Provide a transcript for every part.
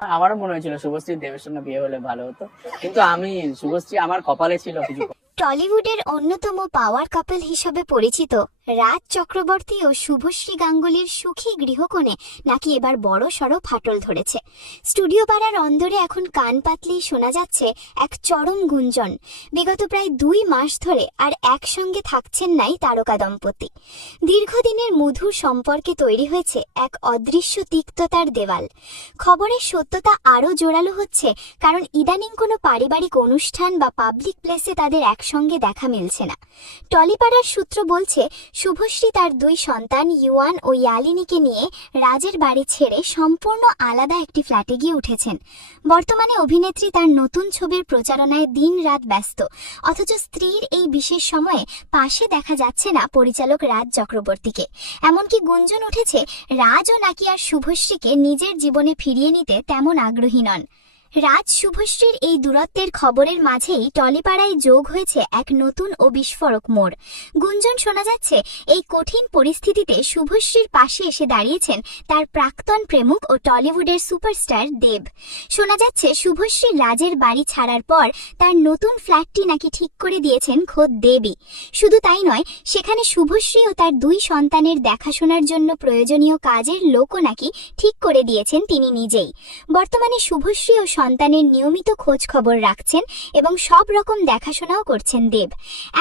আমারও মনে হয়েছিল শুভশ্রী দেবের সঙ্গে বিয়ে হলে ভালো হতো, কিন্তু আমি শুভশ্রী আমার কপালে ছিল কিছু। টলিউডের অন্যতম পাওয়ার কাপল হিসেবে পরিচিত রাজ চক্রবর্তী ও শুভশ্রী গাঙ্গুলির সুখী গৃহকোণে নাকি এবার বড় সড়ো ফাটল ধরেছে। স্টুডিও পাড়ার অন্দরে এখন কান পাতলেই শোনা যাচ্ছে এক চরম গুঞ্জন। বিগত প্রায় 2 মাস ধরে আর একসঙ্গে থাকছেন নাই তারকা দম্পতি। দীর্ঘদিনের মধুর সম্পর্কে তৈরি হয়েছে এক অদৃশ্য তিক্ততার দেওয়াল। খবরের সত্যতা আরও জোরালো হচ্ছে, কারণ ইদানিং কোনো পারিবারিক অনুষ্ঠান বা পাবলিক প্লেসে তাদের একসঙ্গে দেখা মিলছে না। টলিপাড়ার সূত্র বলছে, শুভশ্রী তার 2 সন্তান ইউয়ান ও ইয়ালিনীকে নিয়ে রাজের বাড়ি ছেড়ে সম্পূর্ণ আলাদা একটি ফ্ল্যাটে গিয়ে উঠেছেন। বর্তমানে অভিনেত্রী তার নতুন ছবির প্রচারণায় দিন-রাত ব্যস্ত, অথচ স্ত্রীর এই বিশেষ সময়ে পাশে দেখা যাচ্ছে না পরিচালক রাজ চক্রবর্তীকে। এমনকি গুঞ্জন উঠেছে, রাজও নাকি আর শুভশ্রীকে নিজের জীবনে ফিরিয়ে নিতে তেমন আগ্রহী নন। রাজ শুভশ্রীর এই দূরত্বের খবরের মাঝেই টলিপাড়ায় যোগ হয়েছে এক নতুন ও বিস্ফোরক মোড়। গুঞ্জন শোনা যাচ্ছে, এই কঠিন পরিস্থিতিতে শুভশ্রীর পাশে এসে দাঁড়িয়েছেন তার প্রাক্তন প্রেমিক ও টলিউডের সুপারস্টার দেব। শোনা যাচ্ছে, শুভশ্রী রাজের বাড়ি ছাড়ার পর তার নতুন ফ্ল্যাটটি নাকি ঠিক করে দিয়েছেন খোদ দেবই। শুধু তাই নয়, সেখানে শুভশ্রী ও তার 2 সন্তানের দেখাশোনার জন্য প্রয়োজনীয় কাজের লোকও নাকি ঠিক করে দিয়েছেন তিনি নিজেই। বর্তমানে শুভশ্রী ও সন্তানের নিয়মিত খোঁজ খবর রাখছেন এবং সব রকম দেখাশোনাও করছেন দেব।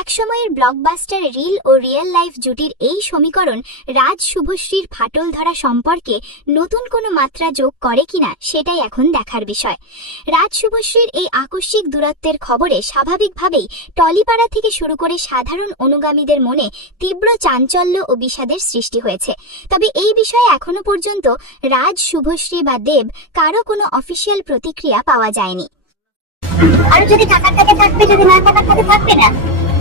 একসময়ের ব্লকবাস্টার রিল ও রিয়েল লাইফ জুটির এই সমীকরণ রাজ শুভশ্রীর ফাটল ধরা সম্পর্কে নতুন কোনো মাত্রা যোগ করে কিনা সেটাই এখন দেখার বিষয়। রাজ শুভশ্রীর এই আকস্মিক দূরত্বের খবরে স্বাভাবিকভাবেই টলিপাড়া থেকে শুরু করে সাধারণ অনুগামীদের মনে তীব্র চাঞ্চল্য ও বিষাদের সৃষ্টি হয়েছে। তবে এই বিষয়ে এখনো পর্যন্ত রাজ, শুভশ্রী বা দেব কারো কোনো অফিসিয়াল প্রতিক্রিয়া পাওয়া যায়নি। আর যদি টাকার থাকে থাকবে, যদি না টাকার থাকে থাকবে না।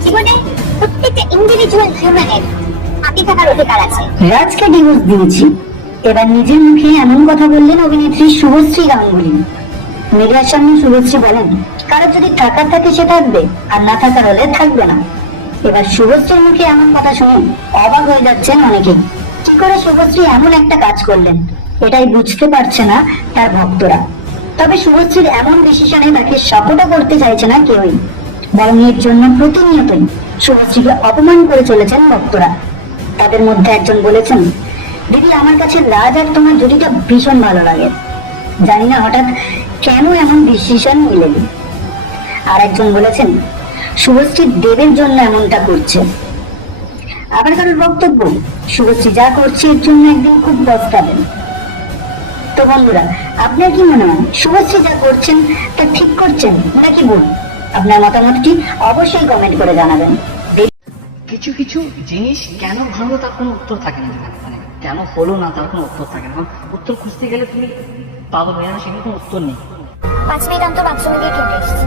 জীবনে প্রত্যেকটা ইন্ডিভিজুয়াল হিউম্যানের হাতি থাকার অধিকার আছে। রাজকে ডিভোর্স দিয়েছি, এবার নিজের মুখে এমন কথা বললেন অভিনেত্রী শুভশ্রী গাঙ্গুলি। মিডিয়ার সামনে শুভশ্রী বলেন, কারোর যদি টাকার থাকে সে থাকবে, আর না থাকার হলে থাকবে না। এবার শুভশ্রীর মুখে এমন কথা শুনে অবাক হয়ে যাচ্ছেন অনেকেই। কি করে শুভশ্রী এমন একটা কাজ করলেন, এটাই বুঝতে পারছে না তার ভক্তরা। তবে শুভশ্রীর এমন ডিসিশনে তাকে সাপোর্টও করতে চাইছে না কেউই, বরং এর জন্য প্রতিনিয়তই শুভশ্রীকে অপমান করে চলেছেন ভক্তরা। তাদের মধ্যে একজন বলেছেন, দিদি আমার কাছে রাজ আর তোমার জুটিটা ভীষণ ভালো লাগে, জানি না হঠাৎ কেন এমন ডিসিশন নিলেন। আর একজন বলেছেন, শুভশ্রী দেবের জন্য এমনটা করছে। আবার কারোর বক্তব্য, শুভশ্রী যা করছে এর জন্য একদিন খুব পস্তাবেন। তো বন্ধুরা, আপনার কি মনে হয় শুভশ্রী যা করছেন তা ঠিক করছেন নাকি ভুল? আপনার মতামতটি অবশ্যই কমেন্ট করে জানাবেন। কিছু কিছু জিনিস কেন ভালো তার কোনো উত্তর থাকে না, মানে কেন হলো না তার কোনো উত্তর থাকে না। উত্তর খুঁজতে গেলে তুমি পাবো না, সেখানে কোনো উত্তর নেই। 5 মিনিট অন্তর বাথরুমে গিয়ে কেটে এসেছি।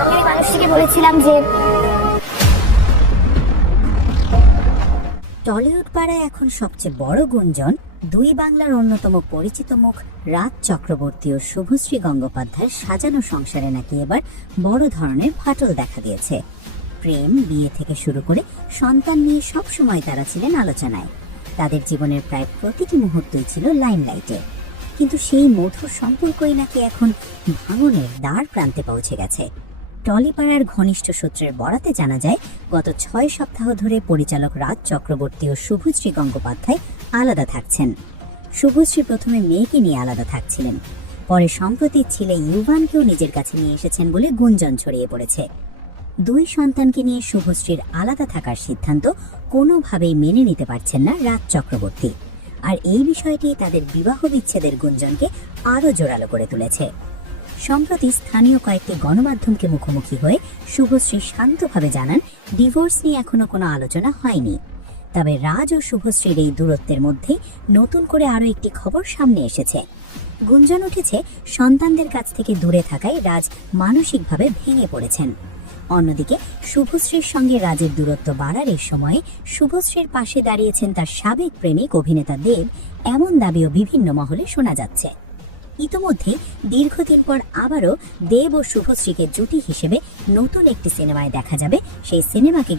আমি ওই মানুষটিকে বলেছিলাম যে টলিউড পাড়ায় এখন সবচেয়ে বড় গুঞ্জন 2 বাংলার অন্যতম পরিচিত মুখ রাজ চক্রবর্তী ও শুভশ্রী গঙ্গোপাধ্যায়ের সাজানো সংসারে নাকি এবার বড় ধরনের ফাটল দেখা দিয়েছে। প্রেম, বিয়ে থেকে শুরু করে সন্তান নিয়ে সবসময় তারা ছিলেন আলোচনায়। তাদের জীবনের প্রায় প্রতিটি মুহূর্তই ছিল লাইমলাইটে। কিন্তু সেই মধুর সম্পর্কই নাকি এখন ভাঙনের দ্বার প্রান্তে পৌঁছে গেছে। টলিপাড়ার ঘনিষ্ঠ সূত্রের বরাতে জানা যায়, গত 6 সপ্তাহ ধরে পরিচালক রাজ চক্রবর্তী ও শুভশ্রী গঙ্গোপাধ্যায় আলাদা থাকছেন। শুভশ্রী প্রথমে মেয়েকে নিয়ে আলাদা থাকছিলেন, পরে সম্প্রতি ছেলে ইউভানকেও নিজের কাছে নিয়ে এসেছেন বলে গুঞ্জন ছড়িয়ে পড়েছে। 2 সন্তানকে নিয়ে শুভশ্রীর আলাদা থাকার সিদ্ধান্ত কোনোভাবেই মেনে নিতে পারছেন না রাজ চক্রবর্তী। আর এই বিষয়টি তাদের বিবাহ বিচ্ছেদের গুঞ্জনকে আরও জোরালো করে তুলেছে। সম্প্রতি স্থানীয় কয়েকটি গণমাধ্যমকে মুখোমুখি হয়ে শুভশ্রী শান্তভাবে জানান, ডিভোর্স নিয়ে এখনো কোনো আলোচনা হয়নি। তবে রাজ ও শুভশ্রীর এই দূরত্বের মধ্যে নতুন করে আরও একটি খবর সামনে এসেছে। গুঞ্জন উঠেছে, সন্তানদের কাছ থেকে দূরে থাকায় রাজ মানসিকভাবে ভেঙে পড়েছেন। অন্যদিকে শুভশ্রীর সঙ্গে রাজের দূরত্ব বাড়ার এই সময়ে শুভশ্রীর পাশে দাঁড়িয়েছেন তার সাবেক প্রেমিক অভিনেতা দেব, এমন দাবিও বিভিন্ন মহলে শোনা যাচ্ছে। ইতোমধ্যে দীর্ঘদিন পর আবারও দেব ও শুভশ্রীকে জুটি হিসেবে নতুন একটি সিনেমায় দেখা যাবে। সেই সিনেমাকে